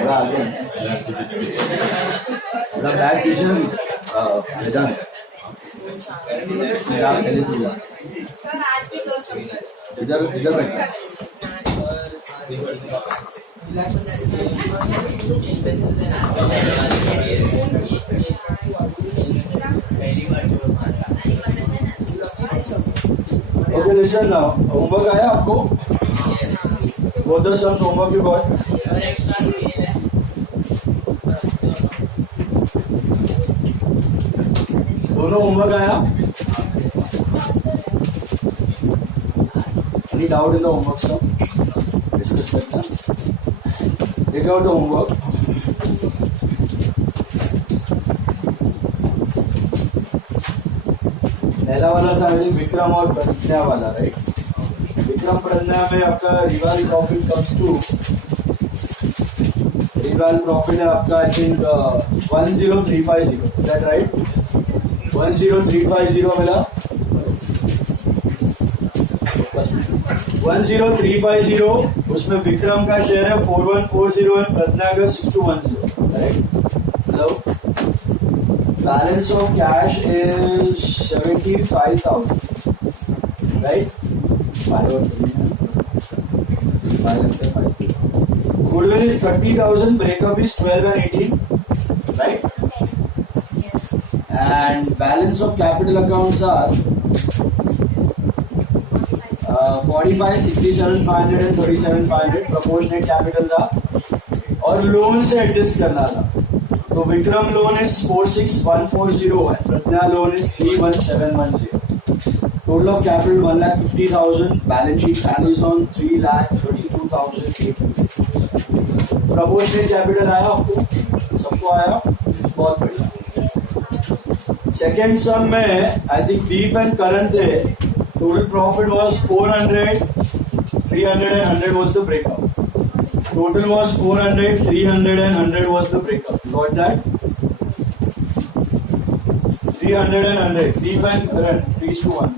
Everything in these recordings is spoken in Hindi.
थोड़ा आगे थोड़ा बैक पीछे मैदान इधर इधर बैठा ओके लिसन नाउ होमवर्क आया आपको वो दो सब होमवर्क भी बहुत दोनों होमवर्क आया any doubt in the homework sir discuss करना take out the homework पहला वाला था विक्रम और प्रज्ञा वाला राइट विक्रम प्रज्ञा में आपका reval profit comes to reval profit है आपका आई थिंक 10350 दैट राइट 10350 मिला 10350 उसमें विक्रम का शेयर है 4140 और प्रज्ञा का 6210 right hello balance of cash is 75,000 right 5 or 3 balance है 5 goodwill is 30,000 breakup is 12 and 18 right and balance of capital accounts are 45 67 500 and 37 500 proportionate capital था और लोन से एडजस्ट करना था तो Vikram loan is 46140 and Pragya loan is 31710 total of capital 1,50,000 balance sheet values on 3,32,800 proportionate capital आया आपको सबको आया बहुत बढ़िया सेकेंड सम में आई थिंक दीप एंड करण थे total profit was 400 300 and 100 was the breakup total was 400 300 and 100 was the breakup got that 300 and 100 deep and current 3:1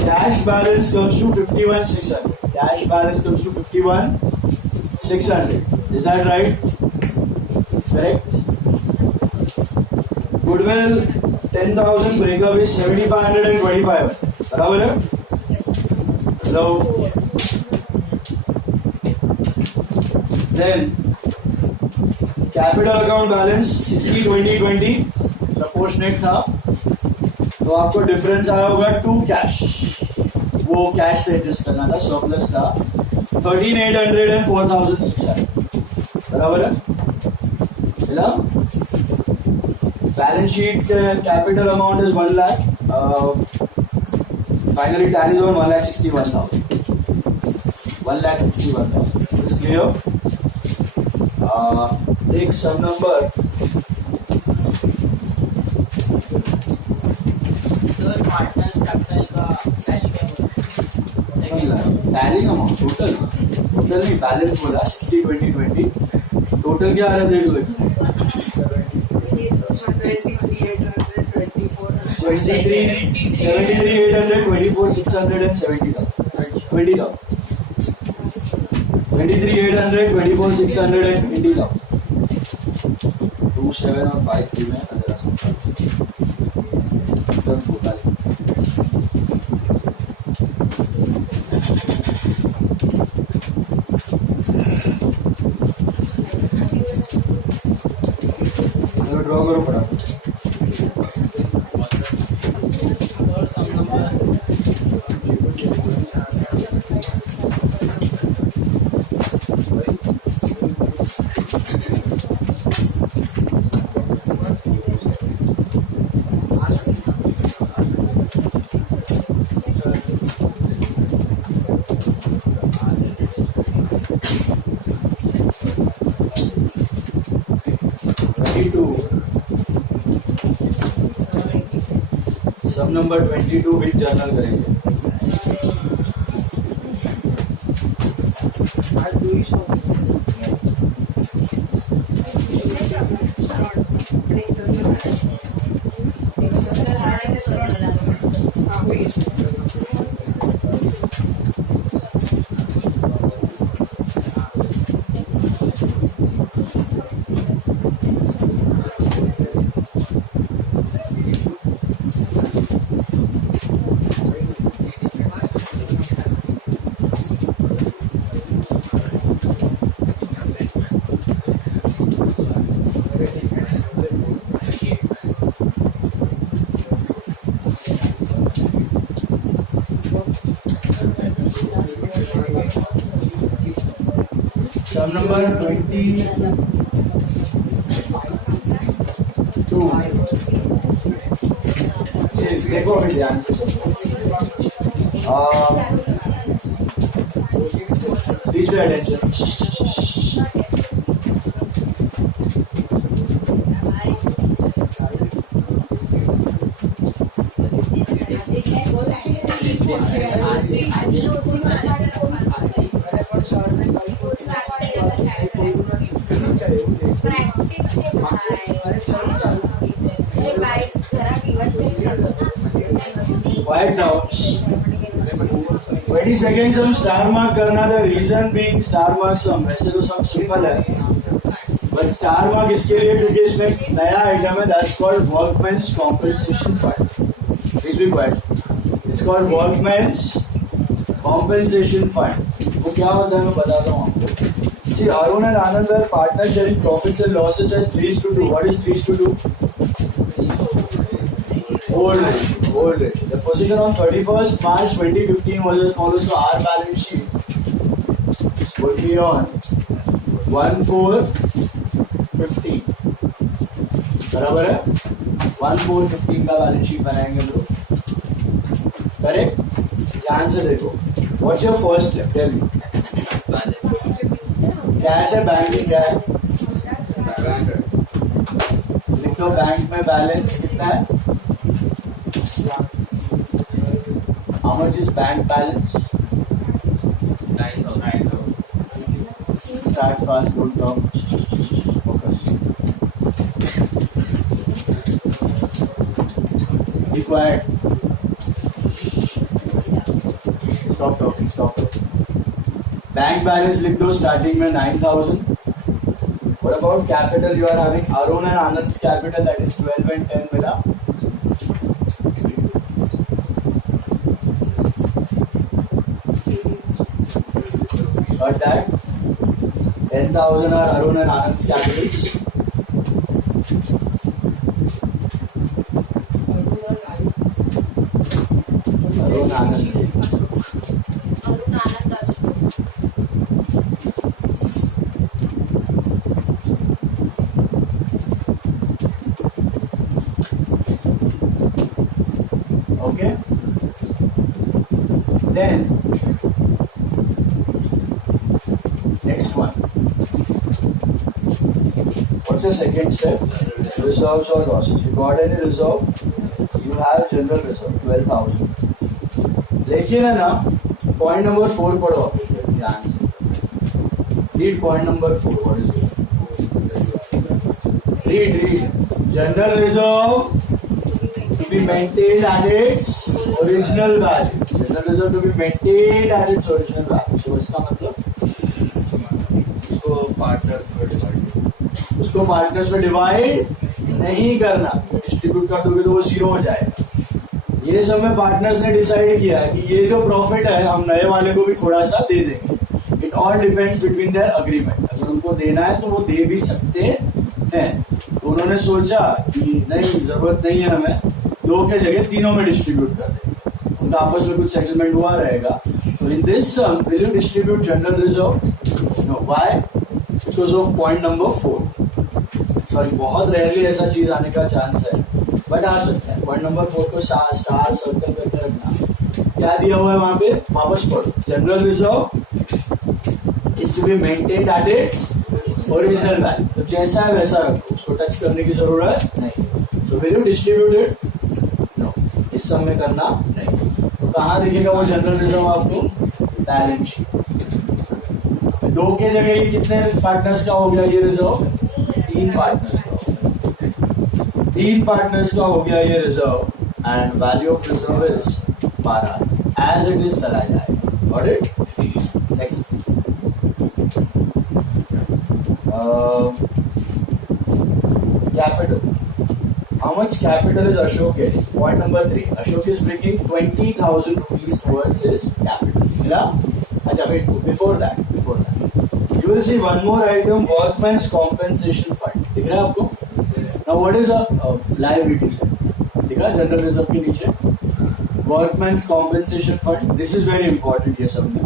cash balance comes to 51,600 cash balance comes to 51,600 is that right correct goodwill 10,000 breakup is 7,525 बराबर है hello then capital account balance 60-20-20 proportionate था तो आपको डिफरेंस आया होगा टू कैश वो कैश से एडजस्ट करना था सरप्लस था 13,800 and 4,600 बराबर है hello balance sheet capital amount is 1 lakh finally tally on 1,61,000 1,61,000 is clear एक सब नंबर टैलिंग अमाउंट टोटल नहीं बैलेंस बोला 60-20-20 टोटल क्या आ रहा है 73,800 24,600 and 70,000 20,000 23,800 24,600 and 20,000 2 7 और 5 3 में अगर एकदम छोटा ड्रॉ करो पड़ा 22 सब नंबर 22 विद जर्नल करेंगे Sum number 22. देखो अभी ध्यान से please pay attention. Quiet now. 20 seconds हम स्टार मार्क करना. The reason being star mark some. वैसे तो सब सिंपल है, बट स्टार मार्क इसके लिए क्योंकि इसमें नया आइटम है. That's called workman's compensation fund. Please be quiet. It's called workman's compensation fund. वो क्या होता है मैं बताता हूँ आपको. See, Arun and Anand were partners sharing profits and losses as 3:2. What is 3:2? Hold it. The position on 31st March 2015 was as follows. So our balance sheet would be on 1/4/15. बराबर है. 1/4/15 का बैलेंस शीट बनाएंगे लोग. करेक्ट. ध्यान से देखो. What's your first step? Tell me. Cash है, बैंक में क्या है? लिखो बैंक में बैलेंस कितना है? How much is bank balance? 9,000. Start fast, don't talk. Focus. Be quiet. Stop talking. Bank balance लिख दो starting में 9,000. What about capital? You are having Arun and Anand's capital, that is 12 and 10 मिला. Got that? 10,000 are Arun and Anand's capitals. Arun Anand. Okay. Then next one. What's your second step? Reserves or losses. You got any reserve? You have general reserve 12,000. लेकिन है ना, point number 4 पढ़ो ध्यान से. Read point number 4. What is it? Read. General reserve to be maintained at its original value. General reserve to be maintained at its original value. So इसका मतलब उसको पार्टनर्स में डिवाइड नहीं करना. डिस्ट्रीब्यूट कर दोगे तो वो 0 हो जाएगा. ये सब में पार्टनर्स ने डिसाइड किया है कि ये जो प्रॉफिट है हम नए वाले को भी थोड़ा सा दे देंगे. It all depends between their agreement. अगर उनको देना है तो वो दे भी सकते हैं. तो उन्होंने सोचा कि नहीं, जरूरत नहीं है हमें, 2 के जगह 3 में डिस्ट्रीब्यूट कर देंगे. उनका आपस में कुछ सेटलमेंट हुआ रहेगा. तो in this sum will you distribute general reserve? No. Why? Because of point number 4. Sorry, बहुत रेयरली ऐसा चीज आने का चांस है, बट आ सकता है. पॉइंट नंबर 4 को स्टार सर्कल करके रखना. क्या दिया हुआ है वहां पे? वापस पढ़ो. General reserve is to be maintained at its original value. तो जैसा है वैसा रखो, उसको टच करने की जरूरत नहीं. So will you distribute it? No. इस सम में करना नहीं. तो कहाँ दिखेगा वो जनरल रिजर्व आपको? Balance sheet. 2 के जगह ये कितने पार्टनर्स का हो गया ये रिजर्व? 3 पार्टनर्स का. 3 पार्टनर्स का हो गया ये reserve. And value of reserve is 12 as it is चला जाएगा. Got it? Next. Capital. How much capital is Ashok getting? Point number 3. Ashok is bringing 20,000 rupees towards his capital. Yeah? Acha, wait. Before that, you will see one more item: workman's compensation fund. दिख रहा है आपको? Now, what is a liability side? दिख रहा है जनरल रिजर्व के नीचे? Workman's compensation fund. This is very important ये सब में.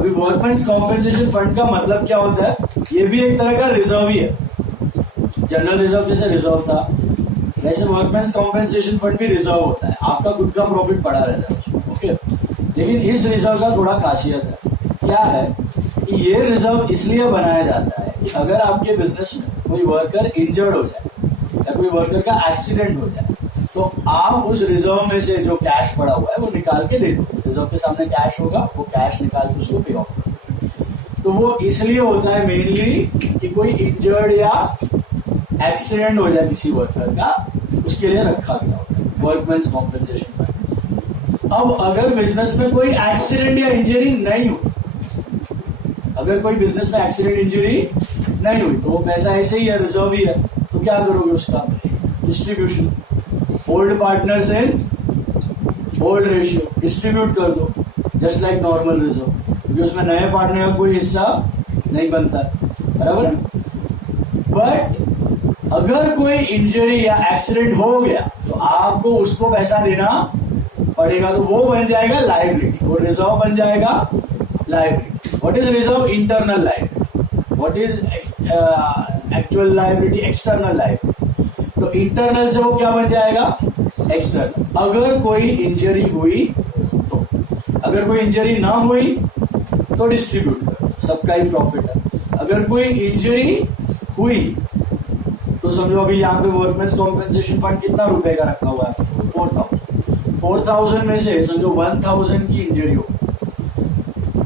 अभी वर्कमेंस कॉम्पेंसेशन फंड का मतलब क्या होता है, ये भी एक तरह का रिजर्व ही है। जनरल रिजर्व जैसे रिजर्व था, वैसे वर्कमेंस कॉम्पेंसेशन फंड भी रिजर्व होता है, आपका खुद का प्रॉफिट पड़ा रहता है। ओके, लेकिन इस रिजर्व का थोड़ा खासियत है, क्या है कि ये रिजर्व इसलिए बनाया जाता है कि अगर आपके बिजनेस में कोई वर्कर इंजर्ड हो जाए या कोई वर्कर का एक्सीडेंट हो जाए, तो आप उस रिजर्व में से जो कैश पड़ा हुआ है वो निकाल के दे दो। रिजर्व के सामने कैश होगा, वो कैश निकाल के उसको पे ऑफ करो। तो वो इसलिए होता है मेनली कि कोई इंजर्ड या एक्सीडेंट हो जाए किसी वर्कर का, उसके लिए रखा गया होता है वर्कमेंस कॉम्पेंसेशन फंड। अब अगर बिजनेस में कोई एक्सीडेंट या इंजरी नहीं हुई, अगर कोई बिजनेस में एक्सीडेंट इंजरी नहीं हुई तो वो पैसा ऐसे ही है, रिजर्व ही है, तो क्या करोगे उसका distribution, old partners in old ratio distribute कर दो, जस्ट लाइक नॉर्मल रिजर्व, क्योंकि उसमें नए पार्टनर का कोई हिस्सा नहीं बनता, बराबर है। बट अगर कोई इंजरी या एक्सीडेंट हो गया तो आपको उसको पैसा देना पड़ेगा, तो वो बन जाएगा लायबिलिटी, वो रिजर्व बन जाएगा liability. What is reserve? Internal liability. What is actual liability? External liability. तो इंटरनल से वो क्या बन जाएगा? एक्सटर्नल। अगर कोई इंजरी हुई तो, अगर कोई इंजरी ना हुई तो डिस्ट्रीब्यूट करो, सबका ही प्रॉफिट है। अगर कोई इंजरी हुई तो समझो अभी यहाँ पे वर्कमेंस कॉम्पेंसेशन फंड कितना रुपए का रखा हुआ है? 4,000 में से समझो 1,000 की इंजरी हो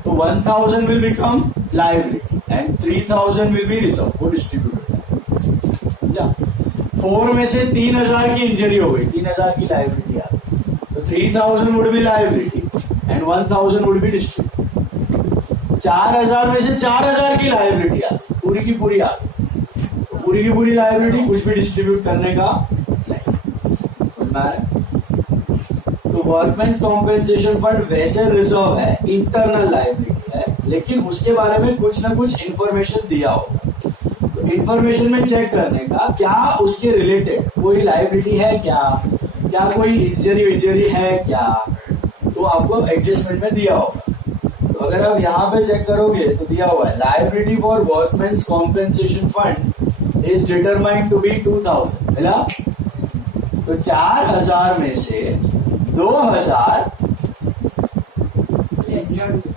तो 1,000 will become liability and 3,000 will be reserve, वो डिस्ट्रीब्यूट होता है। 4 में से 3,000 की इंजरी हो गई, 3,000 की लायबिलिटी आ गई, तो 3,000 would be liability and 1,000 would be distribute. 4,000 में से 4,000 की लायबिलिटी आ गई, पूरी की पूरी आ गई, पूरी की पूरी लायबिलिटी, कुछ भी डिस्ट्रीब्यूट करने का नहीं। समझ में आ रहा है? तो वर्कमेंस कॉम्पेंसेशन फंड वैसे रिजर्व है, इंटरनल लायबिलिटी है, लेकिन उसके बारे में कुछ ना कुछ इंफॉर्मेशन दिया होगा। तो इंफॉर्मेशन में चेक करने का क्या उसके रिलेटेड कोई लायबिलिटी है क्या कोई इंजरी है क्या, तो आपको एडजस्टमेंट में दिया होगा। तो अगर आप यहाँ पे चेक करोगे तो दिया हुआ है liability for workmen's compensation fund is determined to be 2,000, मिला? तो 4,000 में से 2,000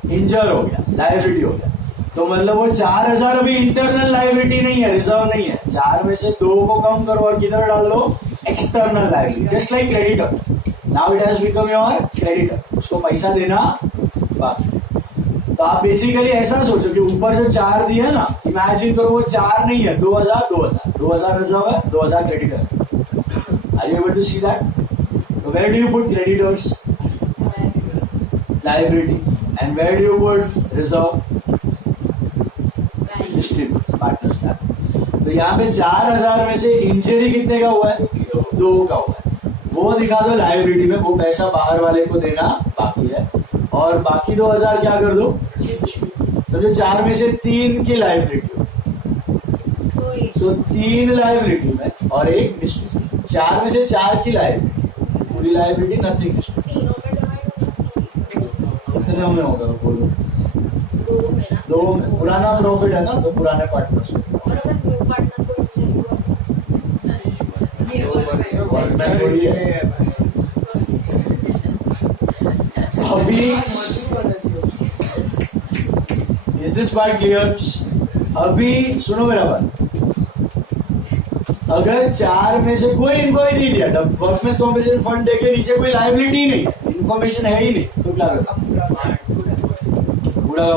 इंजर हो गया, लायबिलिटी हो गया, तो मतलब वो 4,000 अभी इंटरनल लायबिलिटी नहीं है, रिजर्व नहीं है। 4 में से 2 को कम करो और किधर डाल दो? External liability, just like creditor. Now it has become your creditor, उसको पैसा देना बाकी। तो आप बेसिकली ऐसा सोचो कि ऊपर जो 4 दिए ना, इमेजिन करो वो 4 नहीं है, 2,000 रिजर्व है, 2,000 creditor. Are you able to see that? So where do you put creditors? Liability. And where do you put reserve? Distribute, partners का। तो यहाँ पे 4,000 में से इंजरी कितने का हुआ है? 2 का हुआ है, वो दिखा दो लायबिलिटी में, वो पैसा बाहर वाले को देना बाकी है, और बाकी 2,000 क्या कर दो? समझो 4 में से 3 की लायबिलिटी, तो 3 लायबिलिटी में और 1 डिस्ट्रीब्यूशन। 4 में से 4 की लायबिलिटी, पूरी लायबिलिटी नथिंग, कितने में होगा? बोलो। 2 में पुराना प्रॉफिट है ना, तो पुराने पार्टनर्स में। और अगर न्यू पार्टनर को इंजरी हुआ, अभी इज दिस पार्ट क्लियर? अभी सुनो मेरा बात, अगर 4 में से कोई इन्फॉर्मेशन नहीं दिया, वर्कमेंस कॉम्पेंसेशन फंड डे के नीचे कोई लायबिलिटी नहीं है, इन्फॉर्मेशन है ही नहीं, तो क्या करता? पूरा का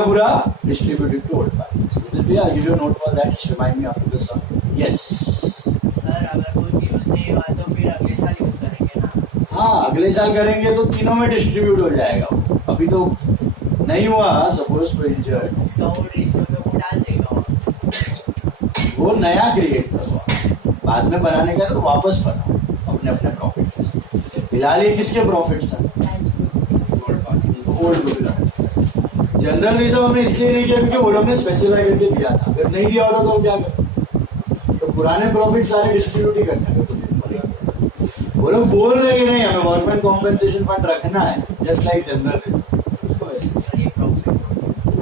पूरा distributed to old partners. I give you note for that, remind me after this sum. Yes sir, अगर वो जीवन नहीं हुआ तो फिर अगले साल यूज करेंगे ना? हाँ, अगले साल करेंगे तो तीनों में डिस्ट्रीब्यूट हो जाएगा। अभी तो नहीं हुआ, सपोज कोई इंजर्ड, इसका वो रेशियो पे वो डाल देगा, वो नया क्रिएट करो, बाद में बनाने का तो वापस बनाओ अपने अपने प्रॉफिट। फिलहाल ये किसके प्रॉफिट्स हैं? ओल्ड को। जनरल रिजर्व हमने इसलिए नहीं किया क्योंकि वो लोग ने स्पेसिफाई करके दिया था, अगर नहीं दिया होता तो हम क्या करते? तो पुराने प्रॉफिट सारे डिस्ट्रीब्यूट ही करने वो लोग बोल रहे हैं कि नहीं हमें वर्कमेंस कॉम्पेंसेशन फंड रखना है, just like general reserve.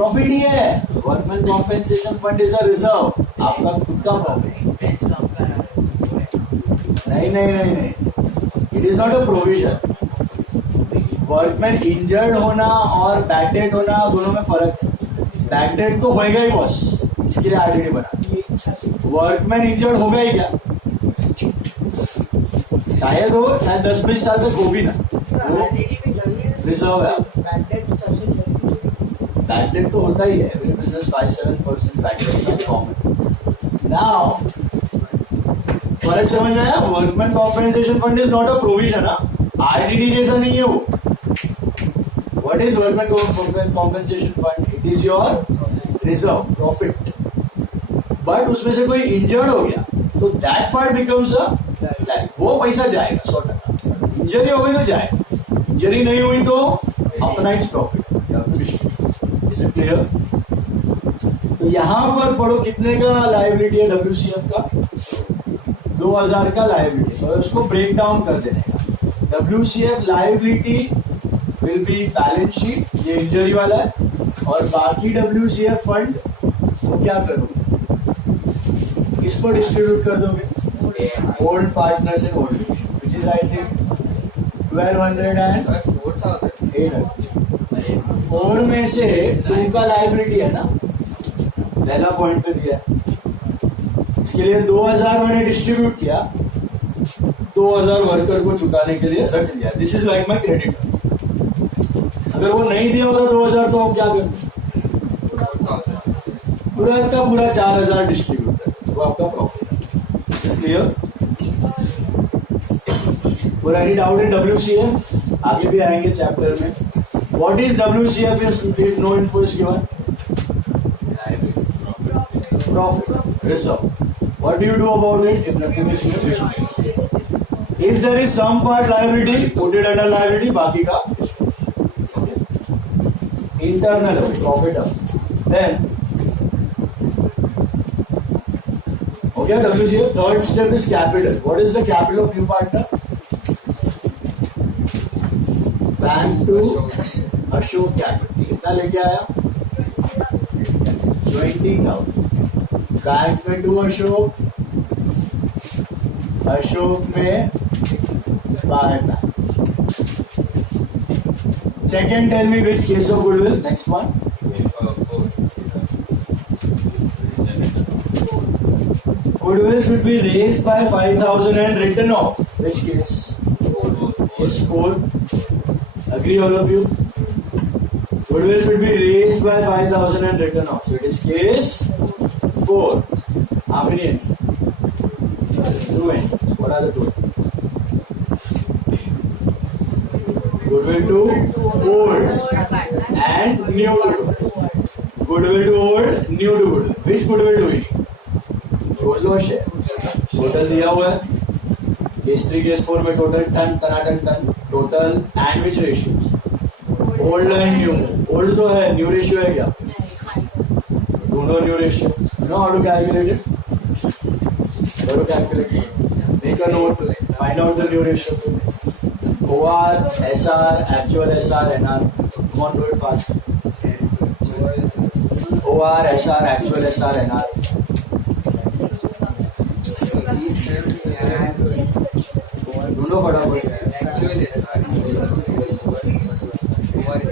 Profit ही है. Workman compensation fund is a reserve. आपका खुद का प्रॉफिट. एक्सपेंस कम करा नहीं नहीं नहीं नहीं, it is not a provision. Workman injured होना और बैक डेट होना दोनों में फर्क है. बैक डेट तो होएगा ही बॉस, इसके लिए आईडीडी बना. वर्कमैन इंजर्ड होगा ही क्या? शायद हो, शायद 10-20 साल तक हो भी ना. वो रिजर्व है. बैक डेट तो होता ही है. Every business 5-7% back date are common. Now फर्क समझ में आया? Workman compensation fund is not a provision. IDD जैसा नहीं है वो. What is workman compensation fund? It is your reserve profit. But उसमें से कोई इंजर्ड हो गया तो that part becomes a liability. वो पैसा जाएगा 100%. इंजरी हो गई तो जाएगा, इंजरी नहीं हुई तो अपना ही प्रॉफिट. Is it clear? तो यहाँ पर पढ़ो कितने का लाइबिलिटी है WCF का? 2000 का लाइबिलिटी. तो उसको ब्रेक डाउन कर देने का. WCF liability will be balance sheet, ये इंजरी वाला है. और बाकी WCF फंड वो क्या करोगे? किसको डिस्ट्रीब्यूट कर दोगे? Old partners and old, which is I think 1200 and 800. 4 में से 2 का लाइबिलिटी है ना, पहला पॉइंट पे दिया है. इसके लिए 2000 मैंने डिस्ट्रीब्यूट किया, 2000 वर्कर को चुकाने के लिए रख दिया. This is like my credit. अगर वो नहीं दिया होता 2000 तो हम क्या करते? पूरा का पूरा 4000 डिस्ट्रीब्यूट करते. वो आपका प्रॉफिट है. इसलिए पूरा एनी डाउट इन WCF? आगे भी आएंगे चैप्टर में. What is WCF if no info is given? Profit, reserve. What do you do about it if nothing is given? If there is some part liability, put it under liability. बाकी का internal profit up. Then okay, WCF. Third step is capital. What is the capital of new partner? Bank to Ashok Capital. कितना लेके आया? 20,000. बैंक में टू अशोक, अशोक में बाहर bank. Check and tell me which case of goodwill. Next one. Goodwill should be raised by 5,000 and written off. Which case? Case 4. Agree all of you? Goodwill should be raised by 5,000 and written off. So it is case 4. How many entries? 2 entries. What are the 2? Goodwill to old and new to goodwill. Goodwill to old, new to goodwill. Which goodwill do we need? Total share. Total दिया हुआ है. Case 3, case 4 में total टन total and which ratios? Old and new. Old तो है, new ratio है क्या? दोनों new ratio. You know how to calculate it? How to calculate it? Make a note. Find out the new ratio. OR, SR, actual SR, NR. Come on, do it fast. OR, SR, actual SR, NR. दोनों फटाफट. What?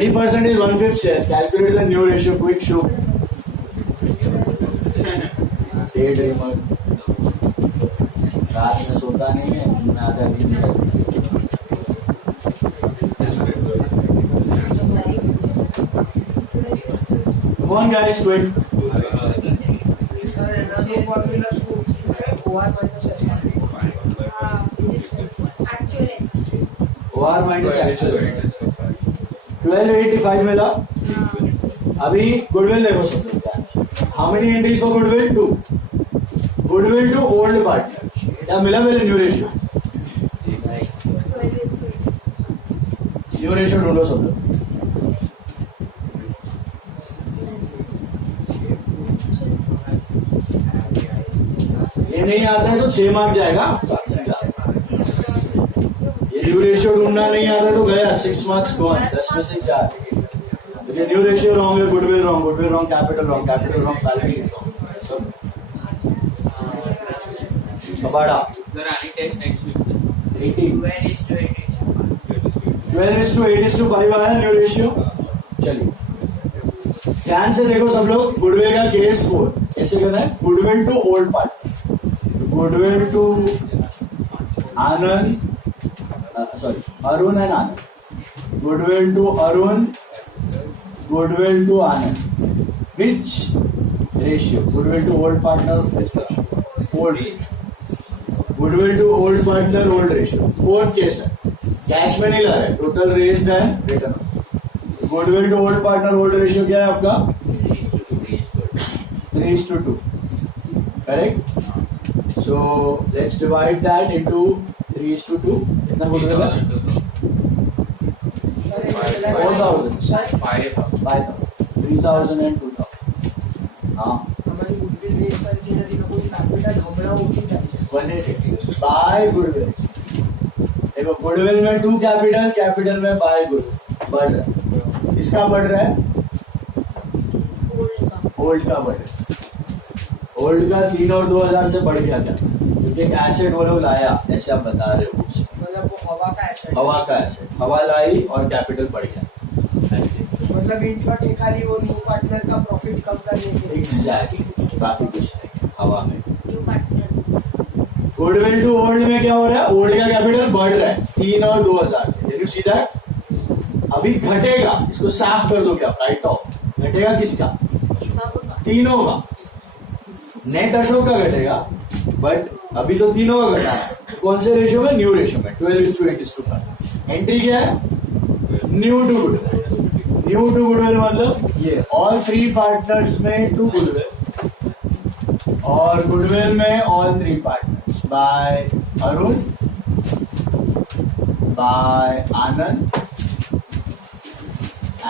20% is 1/5 share. Calculate the new ratio. Quick show. Daydreamer. रात में सोता नहीं है, दिन में आधा दिन. Come on guys, quick. OR minus actual. 1285 मिला. अभी गुडविल देखो. How many entries for goodwill? 2. Goodwill to old partner, क्या मिला मेरे न्यू रेशियो? न्यू रेशियो ढूंढो सब लोग। ये नहीं आता है तो 6 मार्क जाएगा सीधा। ये न्यू रेशियो ढूंढना नहीं आता है तो गया 6 मार्क्स गॉन, 10 में से 4। ये न्यू रेशियो रॉन्ग है, goodwill wrong, capital wrong, salary कबाड़ा। 18 12:8:5 आया न्यू रेशियो। चलिए ध्यान से देखो सब लोग, गुडविल का केस 4 कैसे करना है? Goodwill to old partner, goodwill to Anand, sorry Arun and Anand, goodwill to Arun, goodwill to Anand, which ratio? Goodwill to old partner, old, goodwill to old partner, old ratio. 4th case है, कैश में नहीं ला रहे, total raised and return. Goodwill to old partner, old ratio क्या है आपका? 3:2, correct. So let's divide that into 3:2. कितना गुडविल है? 4,000, 5,000, 3,000 and 2,000। हाँ, हमारी गुडविल रेस करके यदि कोई कैपिटल हमरा होती है 160 बाय गुडविल। देखो गुडविल में 2 कैपिटल में बाय गुडविल बढ़ रहा है। किसका बढ़ रहा है? ओल्ड का बढ़ रहा है। ओल्ड का 3 और 2,000 से बढ़ गया क्या? क्योंकि एक एसेट वो लोग लाया, ऐसे आप बता रहे हो, मतलब वो हवा का एसेट, हवा लाई और कैपिटल बढ़ गया। मतलब इन शॉर्ट एक खाली वो न्यू पार्टनर का प्रॉफिट कम करने के लिए। एग्जैक्टली, बाकी कुछ नहीं, हवा में। New partner goodwill to old में क्या हो रहा है? ओल्ड का कैपिटल बढ़ रहा है 3 और 2,000 से। You see that? अभी घटेगा, इसको साफ कर दो, क्या राइट ऑफ घटेगा? किसका? सबका तीनों का। नेट अशोक का घटेगा, बट अभी तो तीनों का घटा है। कौन से रेशियो में? न्यू रेशियो में, 12:8:5। एंट्री क्या है? New to goodwill. New to goodwill मतलब ये ऑल 3 पार्टनर्स में टू गुडविल, और गुडविल में all 3 partners by Arun, by Anand